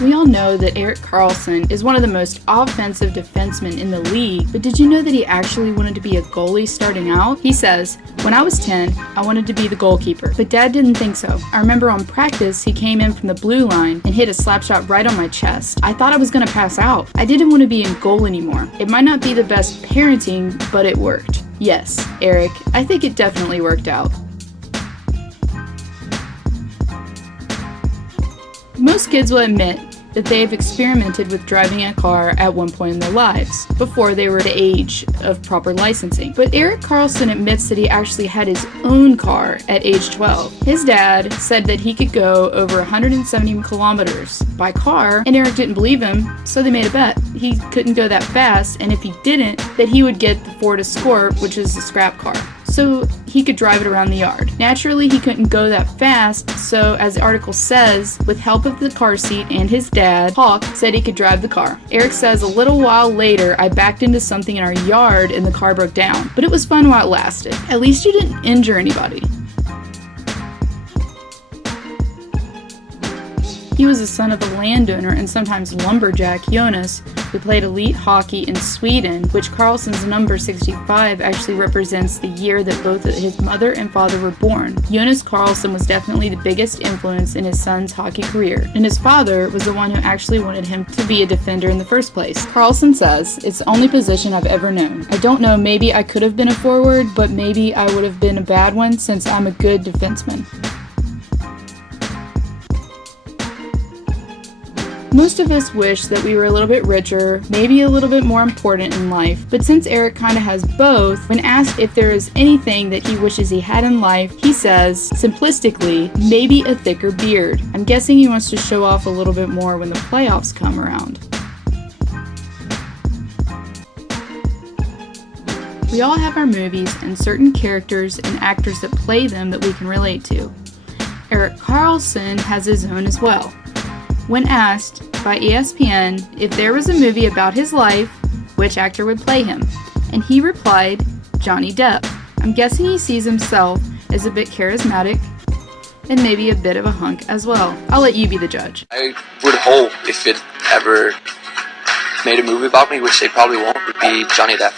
We all know that Erik Karlsson is one of the most offensive defensemen in the league, but did you know that he actually wanted to be a goalie starting out? He says, "When I was 10, I wanted to be the goalkeeper, but Dad didn't think so. I remember on practice, he came in from the blue line and hit a slap shot right on my chest. I thought I was going to pass out. I didn't want to be in goal anymore. It might not be the best parenting, but it worked." Yes, Erik, I think it definitely worked out. Most kids will admit that they've experimented with driving a car at one point in their lives, before they were the age of proper licensing. But Erik Karlsson admits that he actually had his own car at age 12. His dad said that he could go over 170 kilometers by car, and Erik didn't believe him, so they made a bet. He couldn't go that fast, and if he didn't, that he would get the Ford Escort, which is a scrap car, so he could drive it around the yard. Naturally, he couldn't go that fast, so as the article says, with help of the car seat and his dad, Hawk said he could drive the car. Erik says, "A little while later, I backed into something in our yard and the car broke down, but it was fun while it lasted. At least you didn't injure anybody." He was the son of a landowner and sometimes lumberjack, Jonas, who played elite hockey in Sweden, which Karlsson's number 65 actually represents the year that both his mother and father were born. Jonas Karlsson was definitely the biggest influence in his son's hockey career, and his father was the one who actually wanted him to be a defender in the first place. Karlsson says, "It's the only position I've ever known. I don't know, maybe I could have been a forward, but maybe I would have been a bad one since I'm a good defenseman." Most of us wish that we were a little bit richer, maybe a little bit more important in life, but since Erik kinda has both, when asked if there is anything that he wishes he had in life, he says, simplistically, maybe a thicker beard. I'm guessing he wants to show off a little bit more when the playoffs come around. We all have our movies and certain characters and actors that play them that we can relate to. Erik Karlsson has his own as well. When asked by ESPN if there was a movie about his life, which actor would play him? And he replied, Johnny Depp. I'm guessing he sees himself as a bit charismatic and maybe a bit of a hunk as well. I'll let you be the judge. I would hope if it ever made a movie about me, which they probably won't, would be Johnny Depp.